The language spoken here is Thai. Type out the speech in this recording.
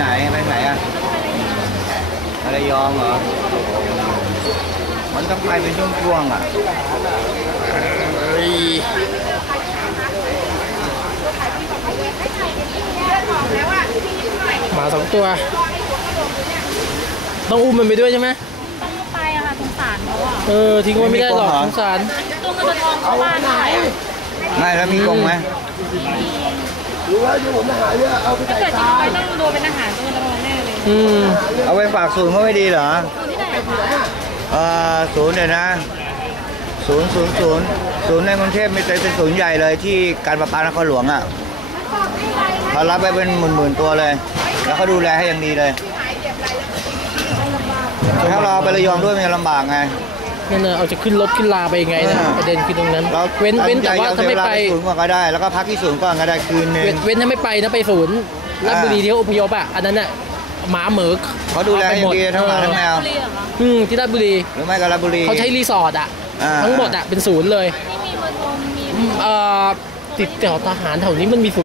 ไหนไปไหนอะอะไรยองเหรอ มันต้องไปเป็นช่วงๆอะเฮ้ยหมาสองตัว ต้องอุ้มมันไปด้วยใช่ไหมต้องไปอะค่ะสงสารเขาอะเออทิ้งไว้ไม่ได้หรอกไม่มีกรงเหรอสงสารตัวเงินตัวทองเข้าบ้านได้อะไม่แล้วมีกรงไหมถ้าเกิดทิ้งเอาไว้ต้องดูเป็นอาหารตัวเงินตัวทองแน่เลยอื มเอาไปฝากศูนย์เขาไม่ดีเหรอตัวที่ไหนอะคะเอ่อศูนย์เนี่ยนะศูนย์ศูนย์ศูนย์ศูนย์ในกรุงเทพมีเป็นศูนย์ใหญ่เลยที่การประปานครหลวงอะเขารับไปเป็นหมื่นหมื่นๆตัวเลย แล้วเขาดูแลให้อย่างดีเลย ถ้าเราเอาไประยองด้วยมันจะลำบากไงนั่นน่ะเอาจะขึ้นรถขึ้นลาไปยังไงนะอ่าประเด็นคือตรงนั้นเราเว้นเว้นแต่ว่าตัดถ้าสินไม่ใจไปเอเวลศูนย์ก่อนก็ได้ แล้วก็พักที่ศูนย์ก่อนก็ได้คืนหนึงเว้นเว้นถ้าไม่ไปนะไปศูนย์ราชบุรีอ่าที่เขาอพยพอะอันนั้นน่ะ หมาเหมือกเขาดูแลให้อย่างดีทั้งหมาทั้งแมวบุรีเหรอคะอืมที่ราชบุรีหรือไม่ก็ราชบุรีเขาใช้รีสอร์ทอะอ่าทั้งหมดอะเป็นศูนย์เลยไม่มีเบอร์โทรมีอืมเอ่อติดต่อทหารแถวนี้มันมีศูนย์